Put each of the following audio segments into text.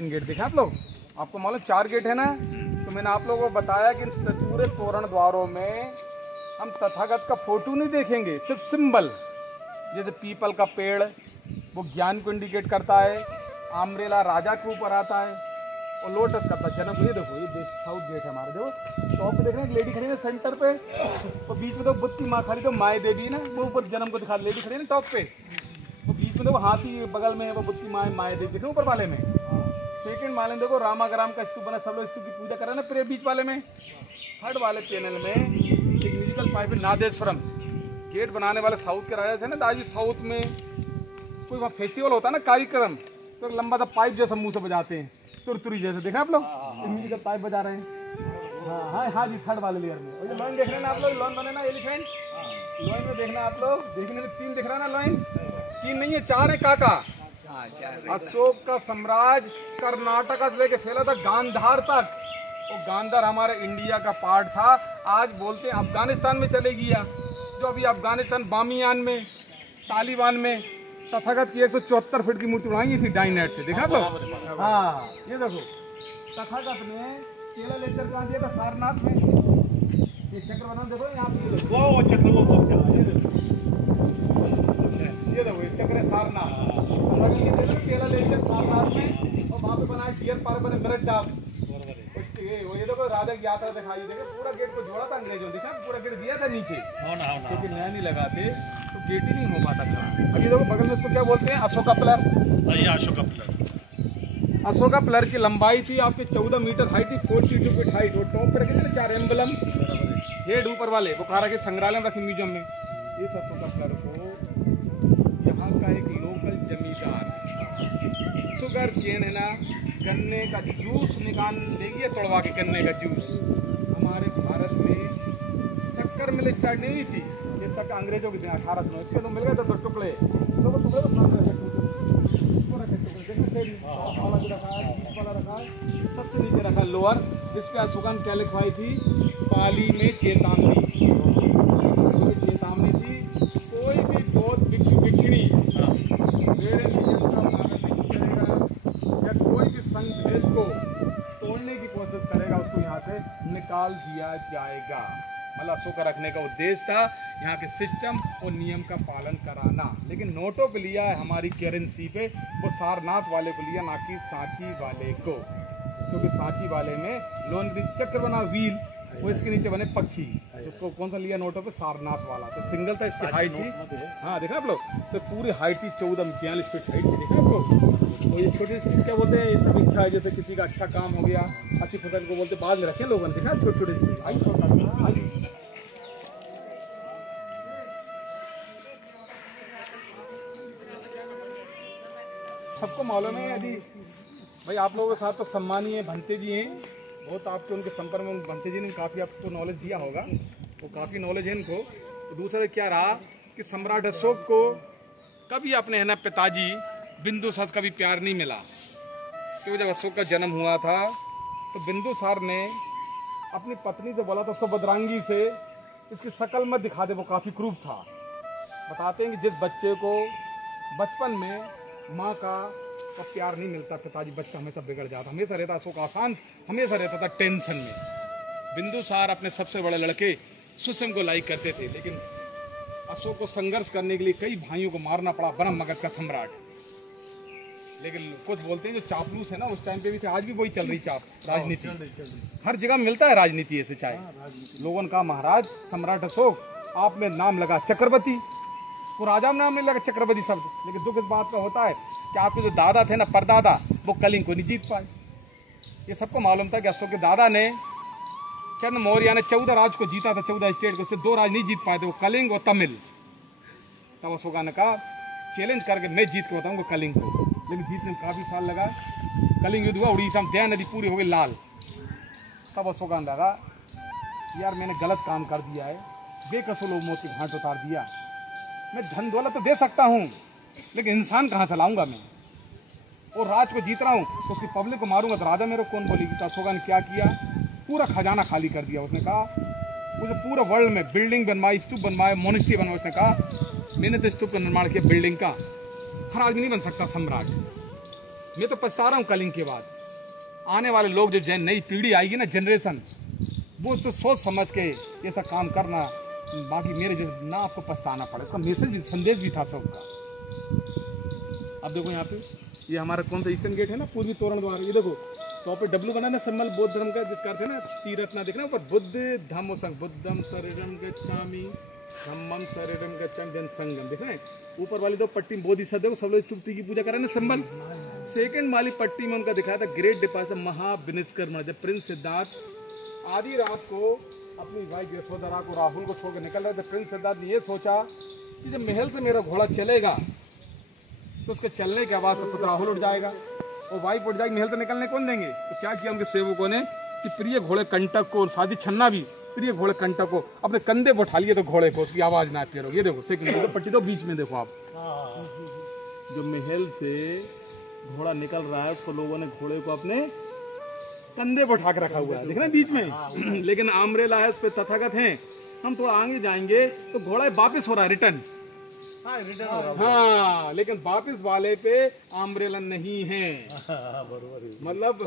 Gate देखा आप लोग, आपको मालूम 4 गेट है ना। तो मैंने आप लोगों को बताया कि पूरे तोरण द्वारों में हम तथागत का फोटो नहीं देखेंगे, सिर्फ सिंबल। जैसे पीपल का पेड़ वो ज्ञान को इंडिकेट करता है, आम्रेला राजा के ऊपर आता है, और लोटस करता है जन्म। ये देखो, ये साउथ गेट है हमारा। देखो टॉप पे देख रहे हैं, एक लेडी खड़ी है सेंटर पे, और बीच में तो बुद्ध की माँ खड़ी, तो माए देवी है ना, वो ऊपर जन्म को दिखा, लेडी खड़ी है ना टॉप पे, वो बीच में देखो हाथी बगल में है, वो बुद्ध की माए देवी दिखे ऊपर वाले में। सेकंड वाले में देखो रामाग्राम का स्तूप बना, सब लोग स्तूप की पूजा कर रहे हैं ना प्रे बीच वाले में। थर्ड वाले पैनल में एक म्यूजिकल पाइप नादेश्वरम। गेट बनाने वाले साउथ के राजा थे ना दादी, साउथ में कोई वहाँ फेस्टिवल होता है ना कार्यक्रम, तो लंबा सा पाइप जैसा मुंह से बजाते हैं, तुरतुरी जैसे। देखा आप लोग म्यूजिकल पाइप बजा रहे हैं। हाँ हाँ हाँ जी, थर्ड वाले लेयर में। और ये लॉइन देख रहे हैं ना आप लोग, लॉइन बने ना एलिफेंट, लॉइन में देखना आप लोग, देखने में 3 दिख रहा है ना लॉइन, 3 नहीं है 4 है। काका अशोक का साम्राज्य कर्नाटक से लेके फैला था गांधार तक। वो गांधार हमारे इंडिया का पार्ट था, आज बोलते हैं अफगानिस्तान में चले गया। जो अभी अफगानिस्तान बामियान में, तालिबान में तथागत की 174 फीट की मूर्ति बनाई थी डाइनेट से। देखा तो हाँ, ये देखो तथागत ने केला लेक्चर कहाँ दिया था, सारनाथ में। ये चक्र बना देखो यहाँ पे, ये देखो ये चक्र है सारनाथ, केला लेक्चर सारनाथ में, और वहाँ पे बनाए डियर पार्क बने मेरठ डाम। ये देखो राजा की यात्रा दिखाई, देखो पूरा गेट को जोड़ा था अंग्रेजों, देखा पूरा गेट दिया था नीचे, क्योंकि नया नहीं लगाते तो गेट ही नहीं हो पाता था। अब ये देखो बगल में इसको क्या बोलते हैं, Ashoka pillar. Ashoka pillar, Ashoka pillar की लंबाई थी आपके 14 मीटर, हाइट थी 42 फीट हाइट, और टॉप पे रखे थे 4 एम्बलम हेड ऊपर वाले, वो कहा रखे संग्रहालय में रखे म्यूजियम में। इस अशोका पिलर को यहाँ का एक लोकल जमींदार शुगर केन है ना, गन्ने का जूस निकाल लेगी तोड़वा के, गन्ने का जूस। हमारे भारत में शक्कर मिल स्टार्ट नहीं हुई थी, ये शक्कर अंग्रेजों के दिन 1800 में, इसके तो मिल गए थे 2 टुकड़े, तो वो टुकड़े तो वाला रखा, सबसे नीचे रखा लोअर, जिस पे अशोकन क्या लिखवाई थी, पाली में चेतावनी, चेतावनी थी कोई भी बहुत बिछड़ी संघ को तोड़ने की कोशिश करेगा, उसको यहाँ से निकाल दिया जाएगा। मतलब अशोक रखने का उद्देश्य था यहाँ के सिस्टम और नियम का पालन कराना। लेकिन नोटों पे लिया है हमारी करेंसी पे, वो सारनाथ वाले को लिया, ना कि सांची वाले को, क्योंकि सांची वाले में लोन चक्र बना व्हील, वो इसके नीचे बने पक्षी, उसको कौन सा लिया नोटों पे, सारनाथ वाला। तो सिंगल था, इसकी हाइट थी, हाँ देखा आप लोग, तो पूरी हाइट थी 42 फीट हाइट थी। देखा आप लोग, तो ये छोटे क्या बोलते हैं, ये सब इच्छा है, जैसे किसी का अच्छा काम हो गया, अच्छी फसल को बोलते बाद में रखे लोगों ने। देखा छोटे छोटे सबको मालूम है। यदि भाई आप लोगों के साथ तो सम्मानीय भंते जी हैं, बहुत आपके उनके संपर्क में, भंते जी ने काफ़ी आपको नॉलेज दिया होगा, वो काफ़ी नॉलेज है इनको। तो दूसरा क्या रहा कि सम्राट अशोक को कभी अपने है ना पिताजी बिंदुसार का भी प्यार नहीं मिला, क्योंकि जब अशोक का जन्म हुआ था तो बिंदुसार ने अपनी पत्नी से बोला था, उसको बदरांगी से इसकी शक्ल मत दिखा दे, वो काफ़ी क्रूर था। बताते हैं कि जिस बच्चे को बचपन में माँ का प्यार नहीं मिलता, पिताजी, बच्चा हमेशा बिगड़ जाता, हमेशा रहता अशोक आसान, हमेशा रहता था टेंशन में। बिंदुसार अपने सबसे बड़े लड़के सुसिम को लाइक करते थे, लेकिन अशोक को संघर्ष करने के लिए कई भाइयों को मारना पड़ा, बना मगध का सम्राट। लेकिन कुछ बोलते हैं जो चापलूस है ना, उस टाइम पे भी थे, आज भी वही चल रही चाप राजनीति, हर जगह मिलता है राजनीति ऐसे। चाहे लोगों ने कहा महाराज सम्राट अशोक आप में नाम लगा चक्रवर्ती, वो राजा में नाम नहीं लगा चक्रवर्ती शब्द, लेकिन दुख इस बात का होता है कि आपके जो दादा थे ना, परदादा, वो कलिंग को नहीं जीत पाए। ये सबको मालूम था कि अशोक के दादा ने चंद मौर्य ने 14 राज को जीता था, 14 स्टेट को, उससे 2 राज नहीं जीत पाए थे, वो कलिंग और तमिल। तब अशोका ने कहा चैलेंज करके मैं जीत के बताऊंगा कलिंग को, लेकिन जीतने में काफ़ी साल लगा। कलिंग युद्ध हुआ, उड़ीसा में दया नदी पूरी हो गई लाल। तब अशोका ने लगा यार मैंने गलत काम कर दिया है, बेकसूर लोग मौत की घाट उतार दिया, मैं धन दौलत तो दे सकता हूँ लेकिन इंसान कहाँ से लाऊंगा मैं, और राज को जीत रहा हूँ तो उसकी पब्लिक को मारूंगा तो राजा मेरे को कौन बोलेगी। तो अशोका ने क्या किया, पूरा खजाना खाली कर दिया। उसने कहा मुझे पूरे वर्ल्ड में बिल्डिंग बनवाई, स्तूप बनवाए, मोनेस्ट्री बनवाए। उसने कहा मैंने तो स्तूप का निर्माण किया बिल्डिंग का, हर आदमी नहीं बन सकता सम्राट, मैं तो पछता रहा हूँ कलिंग के बाद। आने वाले लोग जो नई पीढ़ी आएगी ना, जनरेशन, वो उससे सोच समझ के ऐसा काम करना, बाकी मेरे जो ना आपको पछताना पड़े। उसका मैसेज भी, संदेश भी था सबका। अब देखो यहाँ पे ये हमारा कौन सा ईस्टर्न गेट है ना, पूर्वी तोरण द्वार। ये देखो तो पे डब्लू बना ना, सिंबल बौद्ध धर्म का, जिसका अर्थ है ना तीरथ। देखना ऊपर बुद्ध धम्म संग, बुद्धम शरीरम गच्छामि धम्मम शरीरम गच्छामि जन संगम। देखना ऊपर वाली दो पट्टी में बोधिसत्व, देखो सब लोग स्तुति की पूजा करें ना, सिंबल। सेकंड वाली पट्टी में उनका दिखाया था ग्रेट डिपार्चर महाविनिष्कर्मा, जब प्रिंस सिद्धार्थ आधी रात को अपनी वाइफ यशोधरा को, राहुल को छोड़कर निकल रहे थे। प्रिंस सिद्धार्थ ने यह सोचा कि जब महल से मेरा घोड़ा चलेगा तो उसके चलने के आवाज से खुद राहुल उठ जाएगा और वाइफ उठ जाएगी, महल से निकलने कौन देंगे। तो क्या किया उनके सेवकों ने कि प्रिय घोड़े कंटक को, और साथ ही छन्ना भी, प्रिय घोड़े कंटक को अपने कंधे पर उठा लिए तो घोड़े को उसकी आवाज ना पेरो। ये देखो सेकंड तो पट्टी तो बीच में देखो आप, जो महल से घोड़ा निकल रहा है उसको लोगों ने घोड़े को अपने कंधे पर उठा के रखा हुआ है, देखना बीच में। लेकिन आम्ब्रेला है, उस पर तथागत हैं। हम थोड़ा आगे जाएंगे तो घोड़ा वापस हो रहा है, रिटर्न। हाँ, लेकिन वापस वाले पे आम्ब्रेला नहीं है। मतलब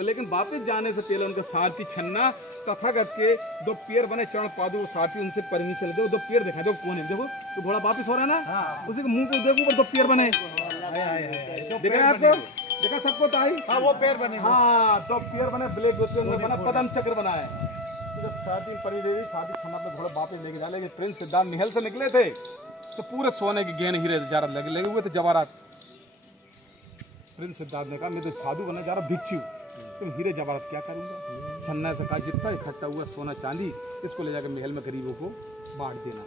लेकिन वापस जाने से पहले उनका सारथी छन्ना तथागत के दो पैर बने, चरण पादु, सारथी उनसे परमिशन दो, दो पैर दिखा दो कौन है, देखो तो घोड़ा वापस हो रहा है ना, उसी के मुंह पे देखो ऊपर दो पैर बने, देख रहे हैं आपको, देखा सबको तो आई। हाँ, वो पैर बने, हाँ दो पैर बने, ब्लेड बना, पदम चक्र बना है। जब सारथी परिदेवी सारथी छन्ना पे घोड़ा वापस लेके जा, लेकिन प्रिंस सिद्धार्थ महल से निकले थे तो पूरे सोने के गहने हीरे जवाहरात लगे हुए थे, जवाहरात। प्रिंस सिद्धार्थ ने कहा मैं तो साधु बनने जा रहा, भिक्षु, तुम हीरे जवाहरात क्या करूंगा। छन्ना से कहा जितना इकट्ठा हुआ सोना चांदी इसको ले जाकर महल में गरीबों को बांट देना।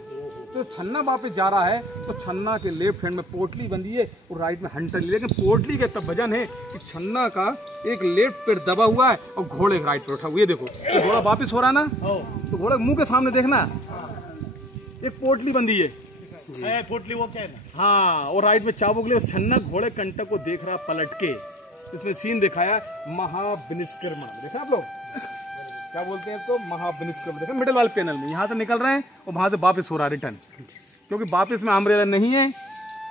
तो छन्ना वापस जा रहा है तो छन्ना के लेफ्ट हैंड में पोटली बंधी है और राइट में हंटर, लेकिन पोटली का तब वजन है कि छन्ना का एक लेफ्ट पेड़ दबा हुआ है और घोड़े के राइट पे उठा हुआ। ये देखो तो घोड़ा वापस हो रहा है ना, तो घोड़े मुंह के सामने देखना एक पोटली बंधी है, पोटली वो क्या है ना, हाँ, और राइट में चाबुक ले, छन्ना घोड़े कंटक को देख रहा पलट के। इसमें सीन दिखाया महाविनिष्कर्मा, देखा आप लोग क्या बोलते हैं इसको, महाविनिष्कर्मा। देखा मिडिल वाले पैनल में यहाँ से निकल रहे हैं और वहां से वापस हो रहा रिटर्न, क्योंकि वापस में अम्ब्रेला नहीं है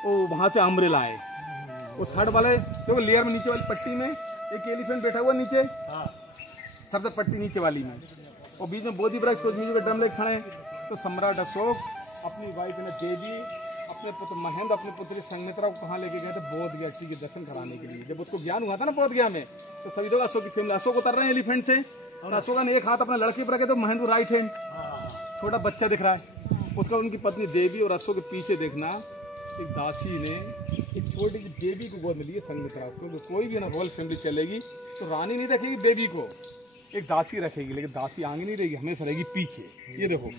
और वहां से अम्ब्रेला है। वो थर्ड वाले देखो लेयर में नीचे वाली पट्टी में एक एलिफेंट बैठा हुआ नीचे, सबसे पट्टी नीचे वाली में, और बीच में बोधि वृक्ष, नीचे ड्रम लेके खड़े। तो सम्राट अशोक अपनी वाइफ ने देवी, अपने पुत्र महेंद्र, अपने पुत्री संघमित्रा को कहाँ लेके गए थे, बोध गया के दर्शन कराने के लिए। जब उसको ज्ञान हुआ था ना बोध गया में, तो सभी लोग अशोक की फैमिली, अशोक उतर रहे हैं एलिफेंट से, और अशोक ने एक हाथ अपने लड़के पर रखे तो महेंद्र राइट हैंड, छोटा बच्चा दिख रहा है उसका। उनकी पत्नी देवी और अशोक के पीछे देखना एक दासी ने एक छोटी सी बेबी को गोद में ली है संघमित्रा को। कोई भी ना रॉयल फैमिली चलेगी तो रानी नहीं रखेगी बेबी को, एक दासी रखेगी, लेकिन दासी आगे नहीं रहेगी, हमेशा रहेगी पीछे। ये देखो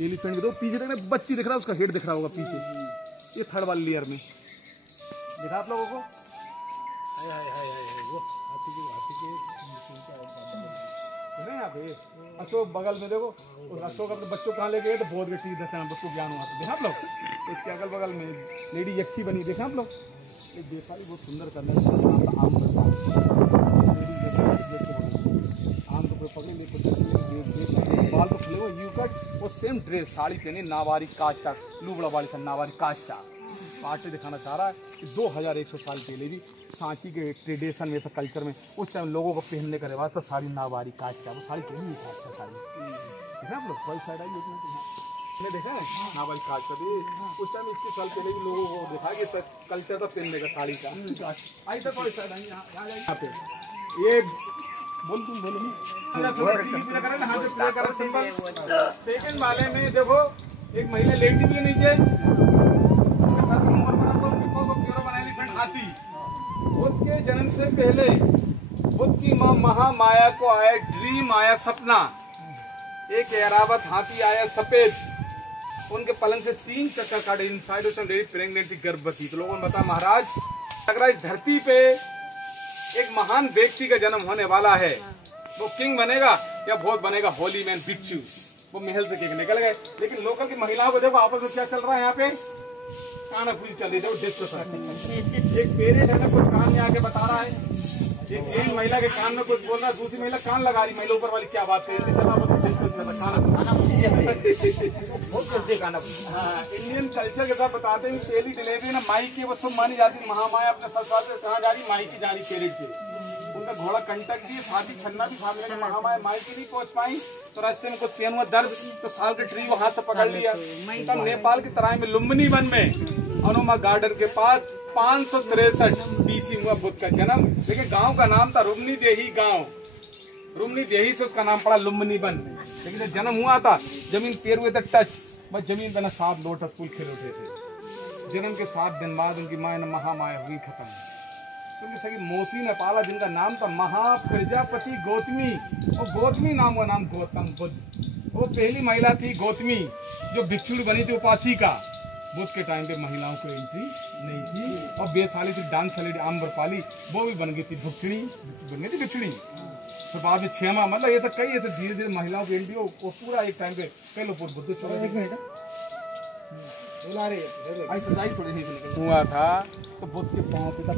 एलिफेंट को पीछे देखना, बच्ची दिख रहा है, उसका हेड दिख रहा होगा पीछे। ये थर्ड वाली लेयर में देखा आप लोगों को, यहाँ पे अशोक बगल में देखो, और अशोक अपने बच्चों कहाँ ले गए तो बोध गए दशा बच्चों ज्ञान हुआ, देखा आप लोग। इसके अगल बगल में लेडी यक्षी बनी, देखा आप लोग। ये व्यापारी बहुत सुंदर करना है, आम को पकड़े लेके बाल तो खुले हुए यू कट, वो सेम ड्रेस साड़ी पहने, नावारी काष्टा, लूबड़ा वाली सा नावारी काष्टा पार्टी दिखाना चाह रहा है कि 2100 साल पहले भी सांची के ट्रेडिशन में, कल्चर में उस टाइम लोगों को पहनने का रिवाज था साड़ी नावारी काष्टा, वो साड़ी पहनी काष्टा साड़ी, देखा आप लोग। साइड आई देखा है नावारी काष्टा भी उस टाइम 21 साल पहले भी लोगों को देखा कि कल्चर था पहनने का साड़ी का। आई तक कोई साइड आई यहाँ पे ये बोल तुम बोलो सेकंड वाले में देखो एक महिला लेटी हुई नीचे, हाथी। बुद्ध के जन्म से पहले बुद्ध की माँ महामाया को आया ड्रीम, आया सपना, एक ऐरावत हाथी आया सफेद, उनके पलंग से 3 चक्कर काटे, इनसाइड उस लेडी प्रेग्नेंट थी, गर्भवती। तो लोगों ने बताया महाराज अगर इस धरती पे एक महान व्यक्ति का जन्म होने वाला है, वो किंग बनेगा या बहुत बनेगा होली मैन भिक्षु। वो महल से किंग निकल गए, लेकिन लोकल की महिलाओं को देखो आपस में क्या चल रहा है यहाँ पे, कानाफूसी चल रही है, डिस्कशन। एक पेरेंट है ना कुछ कान में आके बता रहा है, एक महिला के कान में कुछ बोल रहा है, दूसरी महिला कान लगा रही, महिला ऊपर वाली क्या बात है, दिखाना। हाँ, इंडियन कल्चर के साथ बताते हैं पहली डिलीवरी ना माई की वो सब मानी जाती है। महामाया अपने ससुराल से कहाँ जा रही, माई की जा रही पेरिड से। उनका घोड़ा कंटक दिए, साथी छन्ना भी खा लिया। महामाया माई की नहीं पहुंच पाई तो रास्ते में कुछ पेन हुआ दर्द, तो साल के ट्री वो हाथ से पकड़ लिया। तब नेपाल की तराई में लुम्बिनी वन में अनुमा गार्डन के पास 563 BC हुआ बुद्ध का जन्म। लेकिन गांव का नाम था रुमनी देही गांव, रुमनी देही से उसका नाम पड़ा लुम्बिनी वन। लेकिन जब जन्म हुआ था जमीन पैर हुए थे टच, बस जमीन पे ना 7 लोटस फूल खिल उठे थे। जन्म के 7 दिन बाद उनकी माँ ने महामाया हुई खत्म। क्योंकि सभी मौसी ने पाला जिनका नाम था महाप्रजापति गौतमी। और गौतमी नाम हुआ नाम गौतम बुद्ध। वो पहली महिला थी गौतमी जो भिक्षुणी बनी थी उपासिका। बुद्ध के टाइम पे महिलाओं को एंट्री नहीं थी। और बेसाली थी डांस वाली आम्रपाली, वो भी बन गई थी भिक्षुणी, बन गई थी भिक्षुणी। तो बाद में क्षेमा, मतलब ये तो कई ऐसे धीरे धीरे महिलाओं की एंट्री वो पूरा एक टाइम पे कई लोग बुद्ध हुआ था। तो बुद्ध के पांव पे था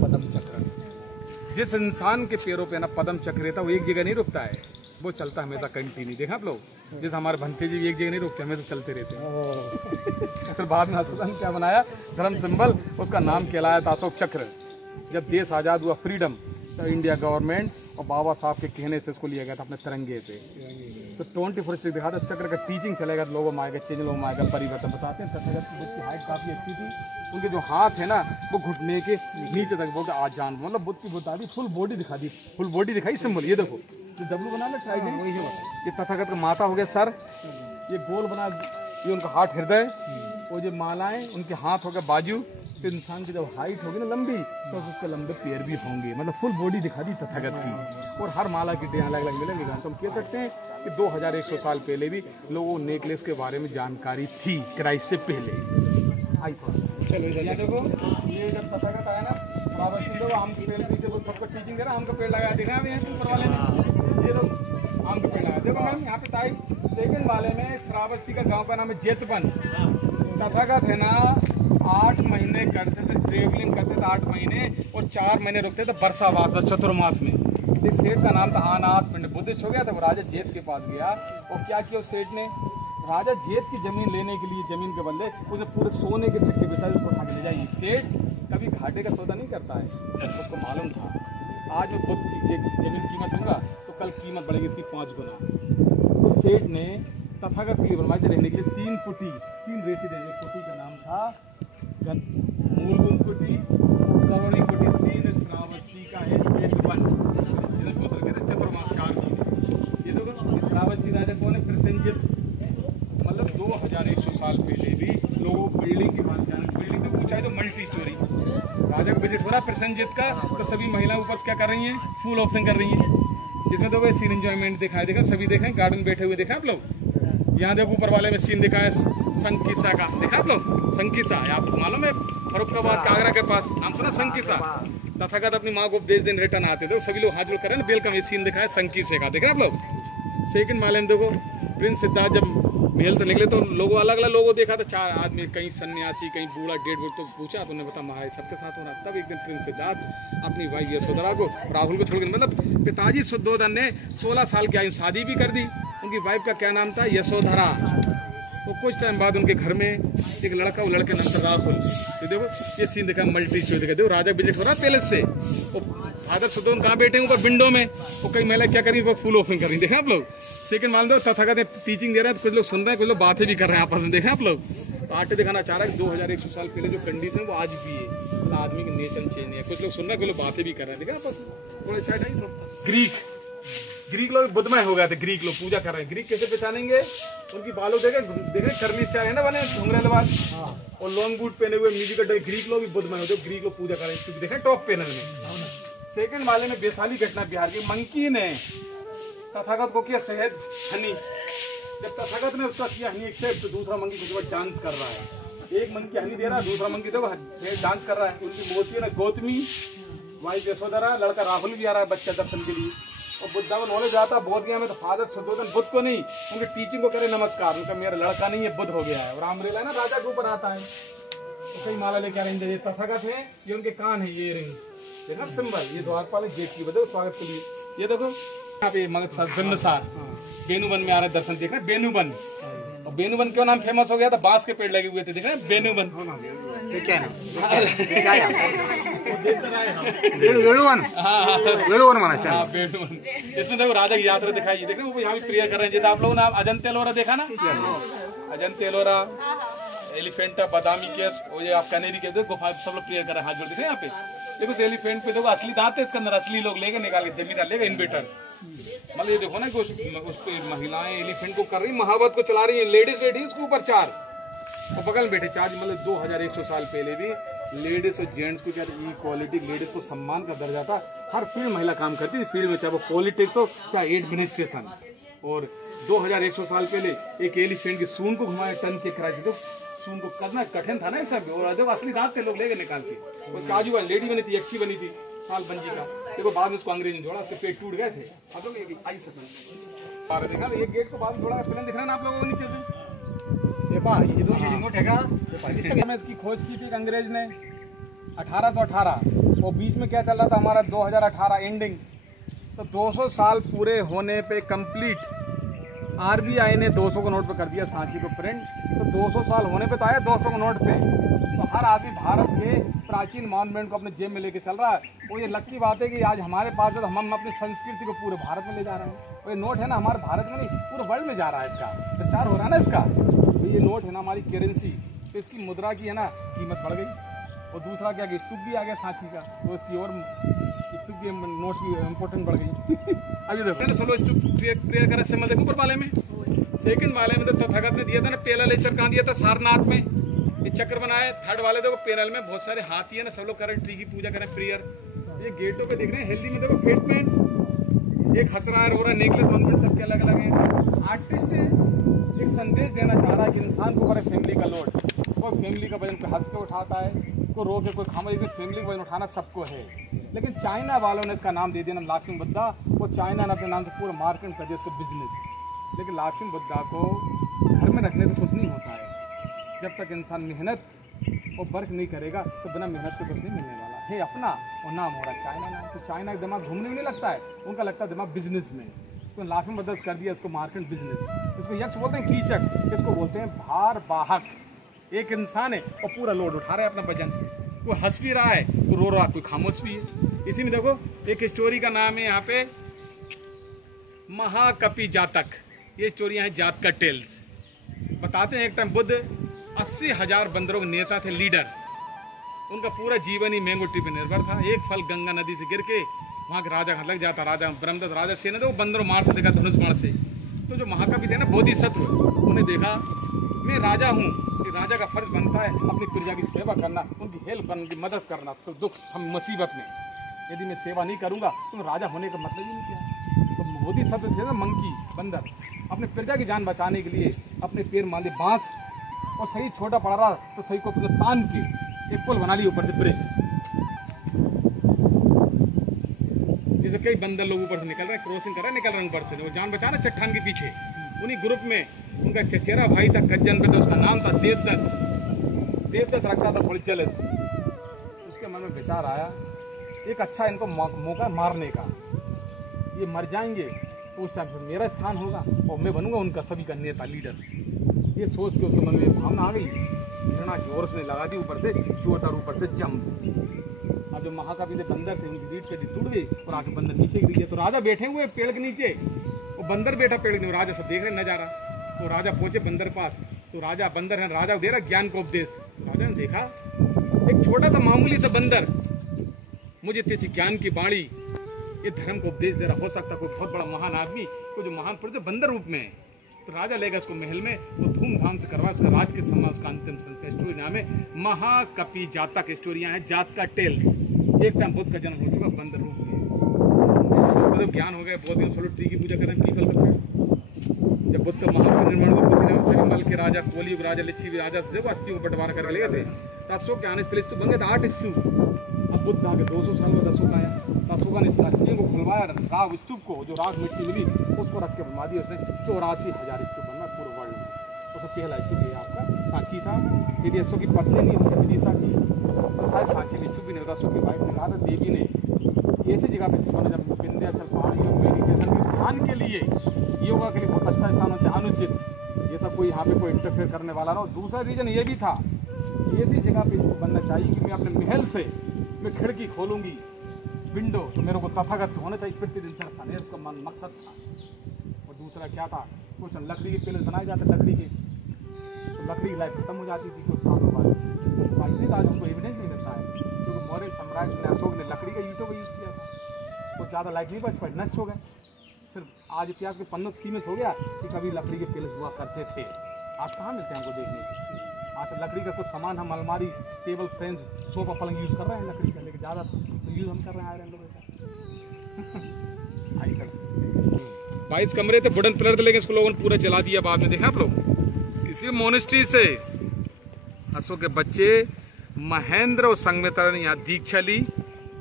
पद्म चक्र। जिस इंसान के पैरों पे ना पद्म चक्र रहता वो एक जगह नहीं रुकता है, वो चलता हमेशा कंटिन्यू। देखा आप लोग, जैसे हमारे भंते जी एक जगह नहीं रुकते, हमेशा चलते रहते हैं। फिर बाद में अशोक क्या बनाया, धर्म सिंबल, उसका नाम कहलाया था अशोक चक्र। जब देश आजाद हुआ, फ्रीडम, तो इंडिया गवर्नमेंट और बाबा साहब के कहने से इसको लिया गया था अपने तिरंगे पे। तो 24 दिखा था चक्र का टीचिंग चलेगा, लोगों में आएगा चेंज, लोगों में आएगा परिवर्तन। बताते हैं तथागत बुद्ध की हाइट काफी अच्छी थी, उनके जो हाथ है ना वो घुटने के नीचे तक बोलते आज जान, मतलब बुद्ध की बता दी फुल बॉडी दिखा दी, फुल बॉडी दिखाई सिंबल। ये देखो ये डब्लू बना ट्राई करिए, ये तथागत का माथा हो गया सर, ये गोल बना, ये उनका हाथ हृदय, और ये मालाएं उनके हाथ हो गए बाजू। तो इंसान की जब हाइट होगी ना लंबी तो उसके लंबे पैर भी होंगे, मतलब फुल बॉडी दिखा दी तथागत की। और हर माला की डिजाइन अलग अलग मिलेंगे। तो हम कह सकते हैं कि 2100 साल पहले भी लोगों को नेकलेस के बारे में जानकारी थी क्राइस्ट से पहले। आई चलो ये देखो, ये जब तथागत आया ना श्रावस्ती, लोग आम के पेड़ पीछे वो सबको टीचिंग दे रहा, आम का पेड़ लगाया देखा अभी ऊपर वाले में, ये लोग आम का पेड़ लगाया। देखो मैम यहाँ पे ताई सेकंड वाले में श्रावस्ती का गाँव का नाम है जेतपन। तथागत है ना 8 महीने करते थे, ट्रेवलिंग करते थे 8 महीने, और 4 महीने रुकते थे बरसावास में, चतुर्मास में। इस सेठ का नाम था अनाथ पिंड, बुद्धिस्ट हो गया था। वो राजा जेत के पास गया और क्या किया उस सेठ ने, राजा जेत की जमीन लेने के लिए जमीन के बदले उसे पूरे सोने के सिक्के बेचारे उसको उठा के ले जाइए। सेठ कभी घाटे का सौदा नहीं करता है, उसको मालूम था आज मैं बुद्ध की जमीन कीमत दूंगा तो कल कीमत बढ़ेगी इसकी 5 गुना। उस सेठ ने तथागत के लिए बनवाई रहने के लिए 3 कुटी, 3 रेसिडेंट। कुटी का नाम था मूलभूत कुटी, कवड़ी कुटी, 3 श्रावस्ती का है जेतवन, जिसे पुत्र कहते चतुर्मास 4 महीने। ये देखो श्रावस्ती राजा कौन है, प्रसेनजित। मतलब 2100 साल पहले भी लोगों को बिल्डिंग की बात जाना, बिल्डिंग की ऊंचाई तो मल्टी स्टोरी। राजा का बजट हो रहा प्रसेनजित का, तो सभी महिलाएं ऊपर क्या कर रही हैं, फूल ऑफरिंग कर रही हैं। इसमें तो सीन एंजॉयमेंट दिखाई देगा, सभी देखें गार्डन बैठे हुए देखा आप लोग। यहाँ देखो ऊपर वाले में सीन दिखा है संकिसा का, देखा आप लोग संकिसा, आपको मालूम है फरुखाबाद का आगरा के पास, नाम सुना संकिसा। तथागत अपनी माँ को उपदेश दिन रिटर्न आते थे, सभी लोग हाथ जोड़ करें ना वेलकम, ये सीन दिखा है संकिसे का, देखा आप लोग। सेकंड माले में देखो प्रिंस सिद्धार्थ जब महल से निकले तो लोगों अलग अलग लोगों देखा था, 4 आदमी, कहीं सन्यासी कहीं बूढ़ा 1.5 तो पूछा तो उन्हें बता महाराज सबके साथ हो रहा। तब एक दिन प्रिंस सिद्धार्थ अपनी वाइफ यशोधरा को राहुल को छोड़कर, मतलब पिताजी शुद्धोधन ने 16 साल की आयु शादी भी कर दी। उनकी वाइफ का क्या नाम था, यशोधरा। वो कुछ टाइम बाद उनके घर में एक लड़का, वो लड़के नाम था राहुल। तो देखो ये सीन देखा मल्टी स्टोरी देखा, देखो राजा विजिट हो रहा है पैलेस से, फादर शुद्धोधन कहाँ बैठे ऊपर विंडो में, वो कई महिला क्या करी, वो फुल ऑफरिंग कर रही, देखा आप लोग। सेकंड मान दो तथागत टीचिंग दे रहे हैं, कुछ लोग सुन रहे हैं, कुछ लोग बातें भी कर रहे हैं आपस में, देखा आप लोग। तो आटे दिखाना चाह रहा है 2100 साल पहले जो कंडीशन वो आज भी है, मतलब आदमी के नेचर चेंज है। कुछ लोग सुन रहे हैं, कुछ लोग बातें भी कर रहे हैं, देखा आपस में। थोड़ा साइड आई ग्रीक लोग बुद्धमय हो गए थे, ग्रीक लोग पूजा कर रहे हैं। ग्रीक कैसे पहचानेंगे, उनकी बालों देखे करली स्टाइल है ना बने घुंघराले बाल, और लॉन्ग बूट पहने हुए म्यूजिक का। ग्रीक लोग भी बुद्धमय होते, ग्रीक लोग पूजा कर रहे हैं, देखे टॉप पहने में। सेकंड वाले में वैशाली घटना, बिहार की मंकी ने तथागत को किया शहद हनी। जब तथागत ने उसका किया हनी एक्सेप्ट, तो दूसरा मंकी कुछ बार डांस कर रहा है, एक मंकी हनी दे रहा है, दूसरा मंकी देखो डांस कर रहा है। उनकी मौसी है गौतमी, वाइफ यशोधरा, लड़का राहुल भी आ रहा है बच्चा दर्शन के लिए। और बुद्धा को नॉलेज आता है, बोध गया में तो फादर शुद्धोधन बुद्ध को नहीं, उनकी टीचिंग को करे नमस्कार, उनका मेरा लड़का नहीं है बुद्ध हो गया है। और रामरेला है ना राजा के ऊपर आता है, तो कई माला लेके आ रहे हैं। तथागत है, ये उनके कान है, ये रिंग देखा सिंबल, ये द्वारपाल गेट की बताओ स्वागत के लिए। ये देखो यहाँ पे मगध बेनुवन में आ रहा है दर्शन देखना, बेनुवन। और बेनुबन क्यों नाम फेमस हो गया था? बांस के पेड़ लगे हुए थे, देख रहे हैं बेनुबन। क्या है वेणुवन? हाँ वेणुवन माना। हाँ बेनुबन। इसमें देखो राजा की यात्रा दिखाई, देख रहे हैं वो यहाँ भी प्रेयर कर रहे हैं। जैसे आप लोगों ने अजंता एलोरा देखा ना, अजंता एलोरा, एलिफेंटा, बादामी केव्स, वो ये आप कनेरी के गुफा, सब लोग प्रेयर कर रहे हैं, हाथ जोड़, दिख रहे हैं यहाँ पे। देखो इस एलिफेंट पे देखो असली दांत है इसके अंदर, असली लोग लेके निकाल के जमींदार लेगा, इन्वेटर। मतलब ये देखो ना कि उस पे महिलाएं एलिफेंट को कर रही, महावत को चला रही है, लेडीज बैठी इसके ऊपर 4 और बगल में बैठे 4। मतलब 2100 साल पहले भी लेडीज और जेंट्स को क्या इक्वालिटी, लेडीज को सम्मान का दर्जा था। हर फील्ड महिला काम करती थी, फील्ड में, चाहे वो पॉलिटिक्स हो चाहे एडमिनिस्ट्रेशन। और 2100 साल पहले एक एलिफेंट की सूंड को घुमाए टन के कराए थे, तो सूंड को करना कठिन था ना ये सब। और जब असली दांत थे लोग लेके निकाल के, उसका आजू बाजू लेडी बनी थी, अच्छी बनी थी, साल बंजी का। देखो बाद में उसको अंग्रेज ने जोड़ा, उसके पेट टूट गए थे। आप लोग आई सकते देखा, एक गेट को बाद में जोड़ा, फिल्म दिख रहा है ना आप लोगों को नीचे से। ये दो चीज नोट हैगा। इसकी खोज की थी अंग्रेज ने 1818, और बीच में क्या चल रहा था हमारा 2018 एंडिंग। तो 200 साल पूरे होने पे कंप्लीट आरबीआई ने 200 को नोट पे कर दिया सांची को प्रिंट। तो 200 साल होने पे तो आया 200 को नोट पे। तो हर आदमी भारत के प्राचीन मॉन्यूमेंट को अपने जेब में लेके चल रहा है। वो ये लकी बात है कि आज हमारे पास है तो हम अपनी संस्कृति को पूरे भारत में ले जा रहे हैं। और ये नोट है ना हमारे भारत में नहीं, पूरे वर्ल्ड में जा रहा है, इसका प्रचार हो रहा है ना इसका। तो ये नोट है ना हमारी करेंसी, तो इसकी मुद्रा की है ना कीमत बढ़ गई। और दूसरा क्या कि स्तूप भी आ गया सांची का, तो इसकी और स्तूप की नोट की इम्पोर्टेंस बढ़ गई। अभी देखो सोलो स्तूप प्रेयर करा सिंबल देखो ऊपर वाले में, सेकंड वाले में तो तथागत ने दिया था ना पेला लेक्चर, कहाँ दिया था? सारनाथ में ये चक्र बनाया। थर्ड वाले देखो पेनल में बहुत सारे हाथी है ना, सब लोग करें ट्री की पूजा करें प्रेयर। ये गेटों पे देख रहे हैं, हेल्दी में देखो फेट में एक हंस रहा है, रो रहा है, नेकलेस ऑर्नामेंट सबके अलग अलग है। आर्टिस्ट एक संदेश देना चाह रहा है कि इंसान को बड़े फैमिली का लोड, कोई फैमिली का वजन कोई हंस के उठाता है, कोई रो के, कोई खामा, लेकिन फैमिली का वजन उठाना सबको है। लेकिन चाइना वालों ने इसका नाम दे दिया ना लाफिंग बुद्धा। वो चाइना ने अपने नाम से पूरा मार्केट कर दिया इसको बिजनेस। लेकिन लाफिंग बुद्धा को घर में रखने से कुछ नहीं होता है। जब तक इंसान मेहनत और वर्क नहीं करेगा तो बिना मेहनत के कुछ नहीं मिलने वाला है। अपना और नाम हो रहा है चाइना नाम। तो चाइना का दिमाग घूमने में नहीं लगता है, उनका लगता है दिमाग बिजनेस में। तो लाफिंग बुद्धा कर दिया इसको मार्केट बिजनेस। इसको यक्ष बोलते हैं, कीचक इसको बोलते हैं, भार वाहक। एक इंसान है और पूरा लोड उठा रहा है अपना वजन। कोई हंस भी रहा है, कोई रो रहा है, कोई खामोश भी है। इसी में देखो एक स्टोरी का नाम है यहाँ पे महाकपि जातक। ये स्टोरियां हैं जात का टेल्स। बताते हैं एक टाइम बुद्ध 80,000 बंदरों के नेता थे, लीडर। उनका पूरा जीवन ही मैंगो ट्री पे निर्भर था। एक फल गंगा नदी से गिर के वहाँ के राजा लग जाता, राजा ब्रह्मदत्त राजा सेना थे, वो बंदरों मारते देखा धनुष बाण से। तो जो महाकवि थे ना बोधिसत्व, उन्हें देखा मैं राजा हूँ, राजा का फर्ज बनता है अपनी प्रजा की सेवा करना, उनकी हेल्प करना, उनकी मदद करना दुख मुसीबत में। यदि मैं सेवा नहीं करूँगा तो राजा होने का मतलब ही नहीं किया। तो बोधिसत्व थे ना मंकी, बंदर, अपने प्रजा की जान बचाने के लिए अपने पैर मांधे बांस, और सही छोटा पड़ रहा तो सही को तान के एक पुल बना लिया ऊपर से ब्रिज। जैसे कई बंदर लोग ऊपर से निकल रहे, क्रॉसिंग कर रहे, निकल रहे ऊपर से, वो जान बचाना चट्टान के पीछे। उन्हीं ग्रुप में उनका चचेरा भाई था कज्जन पे, तो उसका नाम था देवदत्त। देवदत्त रखता था थोड़ी जलस। उसके मन में विचार आया एक अच्छा इनको मौका मारने का, ये मर जाएंगे तो उस टाइम पर मेरा स्थान होगा और मैं बनूंगा उनका सभी का नेता, लीडर। ये सोच के उसके मन में भावना आ गई, घृणा की ओर उसने लगा दी ऊपर से चोट और ऊपर से जंप। अब जो महाकवि थे बंदर थे, उनकी रीढ़ पे टूट गई और आके बंदर नीचे गिर गया। तो राजा बैठे हुए पेड़ के नीचे, वो बंदर बैठा पेड़ के नीचे, राजा सब देख रहे नजारा। तो राजा पहुंचे बंदर पास, तो राजा बंदर है, राजा दे रहा ज्ञान का उपदेश। राजा ने देखा एक छोटा सा मामूली सा बंदर मुझे तेजी ज्ञान की बाणी, ये धर्म को उपदेश दे रहा। हो सकता कोई बहुत बड़ा महान आदमी, कोई जो महान पुरुष बंदर रूप में है। तो राजा लेगा उसको महल में, वो धूमधाम से करवा उसका राज के सम्मान, उसका अंतिम संस्कार। स्टोरी नाम है महाकपि जातक। स्टोरियां हैं जात का टेल्स। एक टाइम बुद्ध का जन्म हो चुका बंदर रूप में, मतलब ज्ञान हो गया, बहुत सोलो ट्री की पूजा करें, पीपल का। जब बुद्ध का महापरिनिर्वाण को किसी ने मल के राजा, कोलियुग राजा, लिच्छवी राजा देखो अस्थि को बंटवारा कर ले गए थे। अशोक के आने से स्तूप बन गए थे 8 स्तूप। अब बुद्ध आगे 200 साल में अशोक आया, अशोका ने अस्थियों को खुलवाया, राग स्तूप को, जो राग मिट्टी मिली उसको रख के बनवा दिया उसने। 84,000 स्तूप बनना पूरे वर्ल्ड में। उसका पहला स्तूप ये आपका सांची था। यदि अशोक की पत्नी नहीं होती विदिशा की तो शायद सांची स्तूप भी नहीं होता। अशोक की वाइफ ने कहा था देवी ने ऐसी जगह पे स्तूप बना जब विंध्याचल पहाड़ियों मेडिटेशन के ध्यान के लिए, योगा के लिए बहुत अच्छा स्थान होता है। अनुचित ये सब कोई यहाँ पे कोई इंटरफेयर करने वाला ना हो। दूसरा रीजन ये भी था कि ऐसी जगह पे इसको बनना चाहिए कि मैं अपने महल से मैं खिड़की खोलूंगी विंडो तो मेरे को तथागत होना चाहिए प्रतिदिन दर्शन, उसका मकसद था। और दूसरा क्या था, कुछ लकड़ी के पैलेस बनाए जाते लकड़ी के, तो लकड़ी की लाइफ खत्म हो जाती थी कुछ सालों बाद। तो आज हमको एविडेंस नहीं मिलता है क्योंकि मौर्य साम्राज्य में अशोक ने लकड़ी का ईंटों का यूज़ किया था, कुछ ज़्यादा लाइफ नहीं बच पाई, नष्ट हो गए। सिर्फ आज इतिहास के पन्नों सीमित हो गया कि कभी लकड़ी के पैलेस हुआ करते थे। आज कहाँ मिलते हैं हमको देखने के। आज लकड़ी का कुछ सामान हम अलमारी, टेबल, फ्रेंच, सोफा, पलंग यूज़ कर रहे हैं लकड़ी का, लेकिन ज़्यादा तो यूज़ हम कर रहे हैं आयरन लोगों का। 22 कमरे थे, वुडन पिलर थे, लेकिन इसको लोगों ने पूरा जला दिया बाद में। देखा आप लोग किसी मोनेस्ट्री से अशोक के बच्चे महेंद्र और संगमित्रा ने यहाँ दीक्षा ली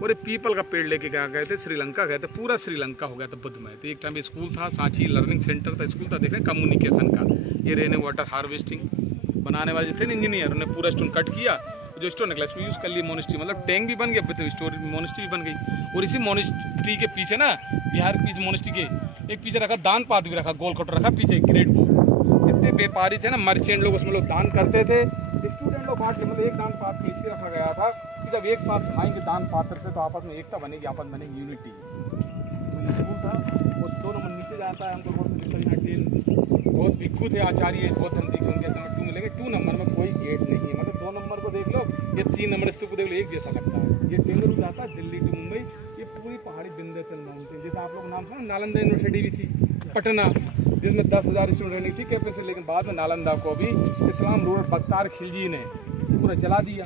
और एक पीपल का पेड़ लेके गए थे, श्रीलंका गए थे। पूरा श्रीलंका हो गया था बुद्धमय। तो एक टाइम स्कूल था, सांची लर्निंग सेंटर था, स्कूल था, देख रहे कम्युनिकेशन का। ये रेन वाटर हार्वेस्टिंग बनाने वाले थे ना इंजीनियर, उन्होंने पूरा स्टोन कट किया, जो स्टोन नेकलेस में यूज़ कर लिया। मोनेस्ट्री मतलब टैंक भी बन गया, स्टोर मोनेस्ट्री भी बन गई। और इसी मोनेस्ट्री के पीछे ना, बिहार के पीछे मोनेस्ट्री के एक पीछे रखा दान पात भी रखा, गोल कट रखा पीछे ग्रेट बोर्ड। जितने व्यापारी थे ना, मर्चेंट लोग, उसमें लोग दान करते थे, स्टूडेंट लोग बांट के। मतलब एक दान पात्र इसी रखा गया था कि जब एक साथ खाएंगे दान पात्र से तो आपस में एकता बनेगी, आपस में बनेगी यूनिटी। तो ये स्कूल था, वो 2 नंबर नीचे जाता है। हमको बहुत भिक्खू थे आचार्य, बहुत हम दीक्षा उनके समय 2 मिलेंगे। 2 नंबर में कोई गेट नहीं है, मतलब 2 नंबर को देख लो, ये 3 नंबर स्तूप को देख लो, एक जैसा लगता है। ये टेंगरू जाता है दिल्ली टू मुंबई, ये पूरी पहाड़ी विंध्याचल माउंटेन। जैसे आप लोग नाम सुना, नालंदा यूनिवर्सिटी भी थी पटना, जिसमें 10,000 स्टूडेंट थी कैपेसिटी, लेकिन बाद में नालंदा को भी इस्लाम रूलर बख्तियार खिलजी ने पूरा जला दिया।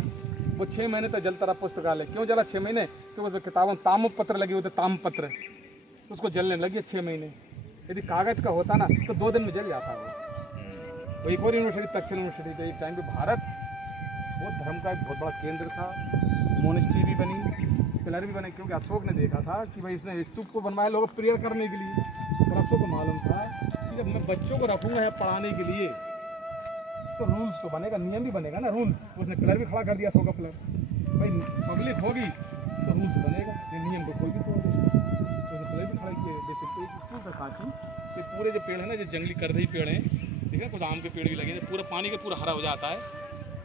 वो 6 महीने तक जलता रहा पुस्तकालय। क्यों जला 6 महीने? क्योंकि उसमें किताबों ताम्रपत्र लगे हुए थे, ताम्रपत्र, उसको जलने लगी 6 महीने। यदि कागज का होता ना तो 2 दिन में जल जाता वो। एक और यूनिवर्सिटी तक्षशिला यूनिवर्सिटी थी। एक टाइम पे भारत बहुत धर्म का एक बहुत बड़ा केंद्र था, मोनेस्ट्री भी बनी, पिलर भी बने, क्योंकि अशोक ने देखा था कि भाई इसने स्तूप को बनवाया लोगों को प्रेयर करने के लिए। तो अशोक को मालूम था कि जब मैं बच्चों को रखूँगा यहाँ पढ़ाने के लिए तो रूल्स तो बनेगा, नियम भी बनेगा ना, रूल्स। उसने पिलर भी खड़ा कर दिया, अशोक का पिलर। भाई पब्लिक होगी तो रूल्स बनेगा, ये नियम को कोई भी तोड़ देगा। तो पिलर भी खड़ा किए। जैसे एक स्कूल था सांची, ये पूरे जो पेड़ है ना, जो जंगली करदई पेड़ हैं, ठीक है, कुछ आम के पेड़ भी लगे, पूरा पानी का पूरा हरा हो जाता है।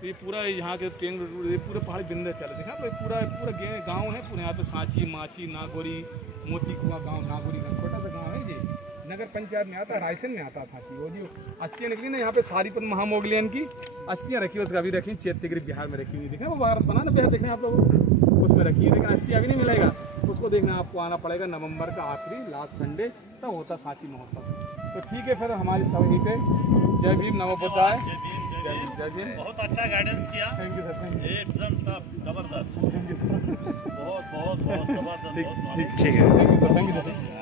तो ये पूरा यहाँ के टेंग, ये पूरा पहाड़ी विंध्याचल देखा, तो पूरा गाँव है पूरे यहाँ पे। सांची, माची, नागौरी, मोती कुआं गाँव, नागौरी गाँव छोटा सा गाँव है ये, नगर पंचायत में आता है, रायसेन में आता है सांची। वो जो अस्थियाँ निकली ना यहाँ पे, सारीपत महामोगलियन की अस्थियाँ रखी, उसका अभी रखी चैत्यगिरी बिहार में रखी हुई। देखें वो भारत बना ना बिहार, देखें आप लोग, उसमें रखी है, लेकिन अस्थि अभी नहीं मिलेगा। उसको देखना आपको आना पड़ेगा नवंबर का आखिरी लास्ट संडे, तब होता सांची महोत्सव। तो ठीक है, फिर हमारी सभी पे जय भीम, नमो बुद्धाय, जय भीम। बहुत अच्छा गाइडेंस किया। Thank you sir, thank you. एकदम जबरदस्त, थैंक यू सर। बहुत बहुत बहुत जबरदस्त। ठीक है, थैंक यू सर।